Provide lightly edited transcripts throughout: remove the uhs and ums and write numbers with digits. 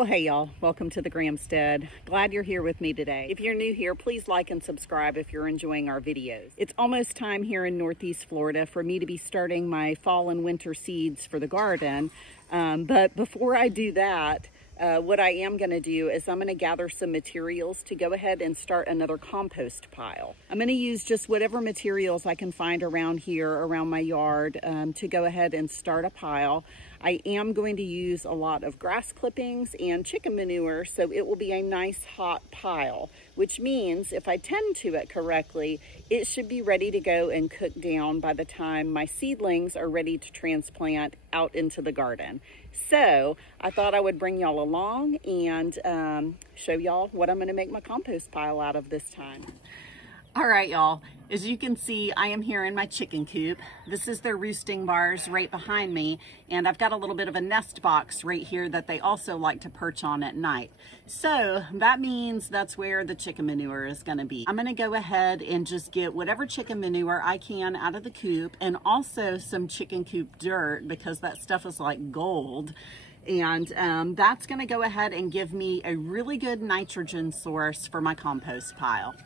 Well, hey y'all, welcome to the Homestead. Glad you're here with me today. If you're new here, please like and subscribe if you're enjoying our videos. It's almost time here in Northeast Florida for me to be starting my fall and winter seeds for the garden. But before I do that, what I am going to do is I'm going to gather some materials to go ahead and start another compost pile. I'm going to use just whatever materials I can find around here, around my yard, to go ahead and start a pile. I am going to use a lot of grass clippings and chicken manure, so it will be a nice hot pile, which means if I tend to it correctly, it should be ready to go and cook down by the time my seedlings are ready to transplant out into the garden. So I thought I would bring y'all along and show y'all what I'm going to make my compost pile out of this time. All right, y'all, as you can see, I am here in my chicken coop. This is their roosting bars right behind me, and I've got a little bit of a nest box right here that they also like to perch on at night. So that means that's where the chicken manure is going to be. I'm going to go ahead and just get whatever chicken manure I can out of the coop, and also some chicken coop dirt, because that stuff is like gold. And that's going to go ahead and give me a really good nitrogen source for my compost pile.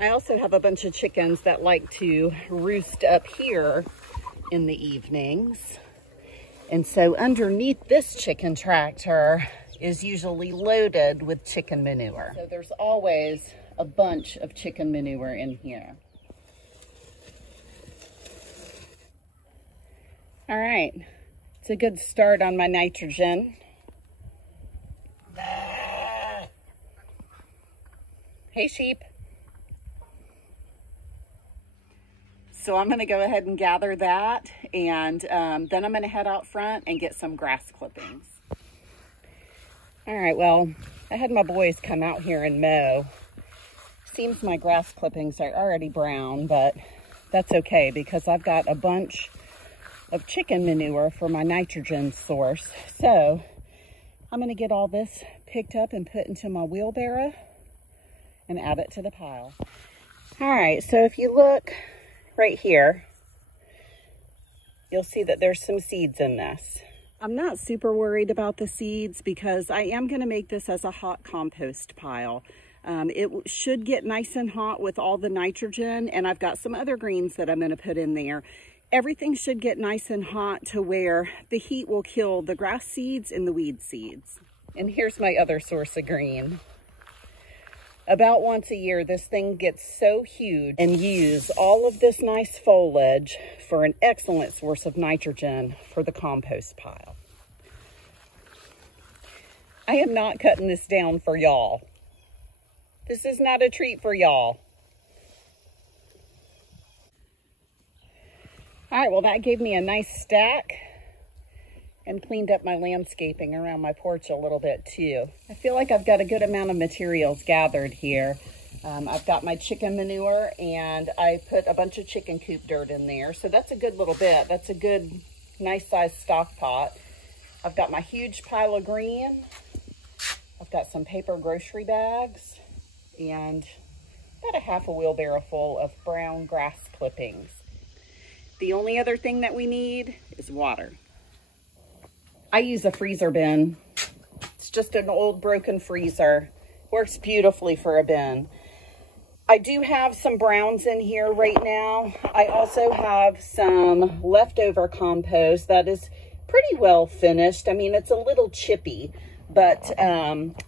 I also have a bunch of chickens that like to roost up here in the evenings. And so underneath this chicken tractor is usually loaded with chicken manure. So there's always a bunch of chicken manure in here. All right, it's a good start on my nitrogen. Hey, sheep. So I'm going to go ahead and gather that, and then I'm going to head out front and get some grass clippings. All right, well, I had my boys come out here and mow. Seems my grass clippings are already brown, but that's okay because I've got a bunch of chicken manure for my nitrogen source. So I'm going to get all this picked up and put into my wheelbarrow and add it to the pile. All right, so if you look right here, you'll see that there's some seeds in this. I'm not super worried about the seeds because I am going to make this as a hot compost pile. It should get nice and hot with all the nitrogen, and I've got some other greens that I'm going to put in there. Everything should get nice and hot to where the heat will kill the grass seeds and the weed seeds. And here's my other source of green. About once a year, this thing gets so huge and use all of this nice foliage for an excellent source of nitrogen for the compost pile. I am not cutting this down for y'all. This is not a treat for y'all. All right, well, that gave me a nice stack and cleaned up my landscaping around my porch a little bit too. I feel like I've got a good amount of materials gathered here. I've got my chicken manure, and I put a bunch of chicken coop dirt in there. So that's a good little bit. That's a good, nice sized stock pot. I've got my huge pile of green. I've got some paper grocery bags and about a half a wheelbarrow full of brown grass clippings. The only other thing that we need is water. I use a freezer bin. It's just an old broken freezer. Works beautifully for a bin. I do have some browns in here right now. I also have some leftover compost that is pretty well finished. I mean, it's a little chippy, but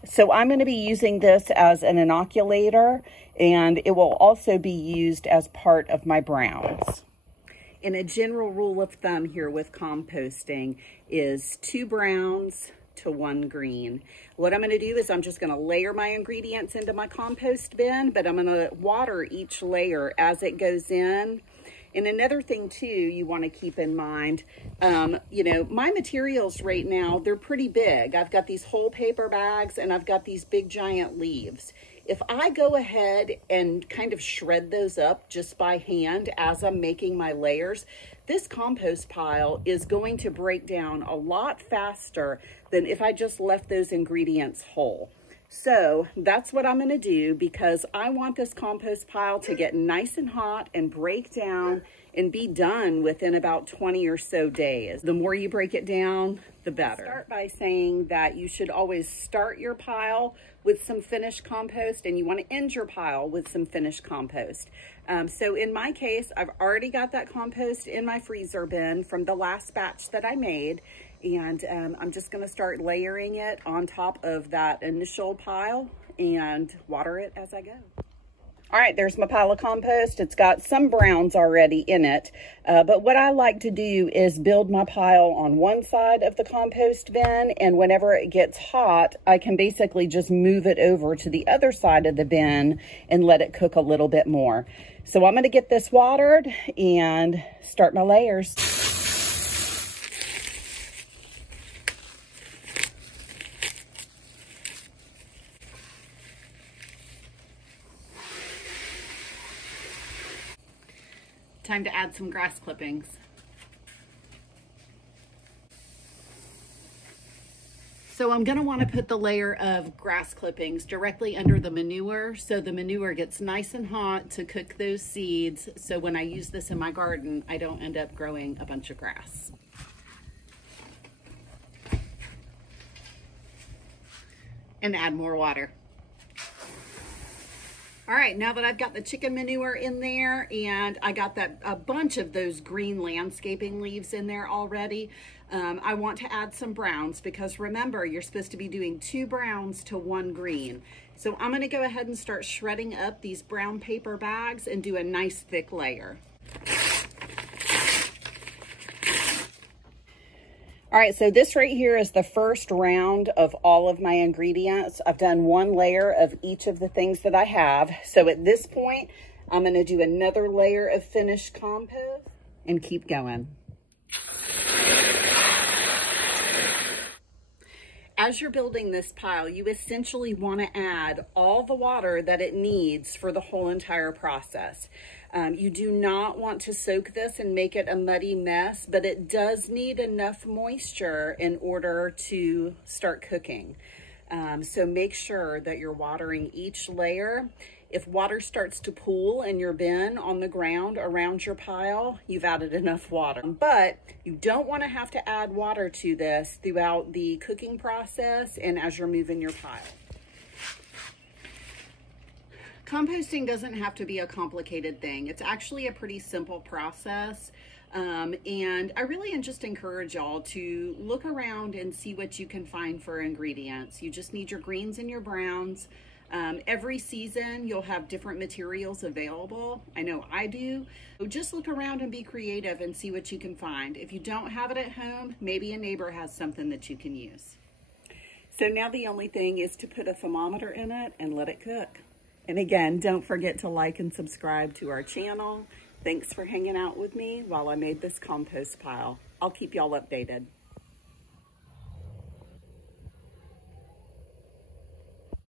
so I'm going to be using this as an inoculator, and it will also be used as part of my browns. And a general rule of thumb here with composting is 2 browns to 1 green. What I'm going to do is I'm just going to layer my ingredients into my compost bin, but I'm going to water each layer as it goes in. And another thing too you want to keep in mind, you know, my materials right now, they're pretty big. I've got these whole paper bags and I've got these big giant leaves. If I go ahead and kind of shred those up just by hand as I'm making my layers, this compost pile is going to break down a lot faster than if I just left those ingredients whole. So that's what I'm going to do, because I want this compost pile to get nice and hot and break down and be done within about 20 or so days. The more you break it down, the better. Start by saying that you should always start your pile with some finished compost, and you want to end your pile with some finished compost. So in my case, I've already got that compost in my freezer bin from the last batch that I made. And I'm just going to start layering it on top of that initial pile and water it as I go. All right, there's my pile of compost. It's got some browns already in it. But what I like to do is build my pile on one side of the compost bin. And whenever it gets hot, I can basically just move it over to the other side of the bin and let it cook a little bit more. So I'm going to get this watered and start my layers. Time to add some grass clippings. So I'm going to want to put the layer of grass clippings directly under the manure, so the manure gets nice and hot to cook those seeds, so when I use this in my garden, I don't end up growing a bunch of grass. And add more water. All right, now that I've got the chicken manure in there and I got a bunch of those green landscaping leaves in there already, I want to add some browns, because remember, you're supposed to be doing 2 browns to 1 green. So I'm going to go ahead and start shredding up these brown paper bags and do a nice thick layer. All right, so this right here is the first round of all of my ingredients. I've done 1 layer of each of the things that I have. So at this point, I'm going to do another layer of finished compost and keep going. As you're building this pile, you essentially want to add all the water that it needs for the whole entire process. You do not want to soak this and make it a muddy mess, but it does need enough moisture in order to start cooking. So make sure that you're watering each layer. If water starts to pool in your bin on the ground around your pile, you've added enough water. But you don't want to have to add water to this throughout the cooking process and as you're moving your pile. Composting doesn't have to be a complicated thing. It's actually a pretty simple process. And I really just encourage y'all to look around and see what you can find for ingredients. You just need your greens and your browns. Every season you'll have different materials available. I know I do. So just look around and be creative and see what you can find. If you don't have it at home, maybe a neighbor has something that you can use. So now the only thing is to put a thermometer in it and let it cook. And again, don't forget to like and subscribe to our channel. Thanks for hanging out with me while I made this compost pile. I'll keep y'all updated.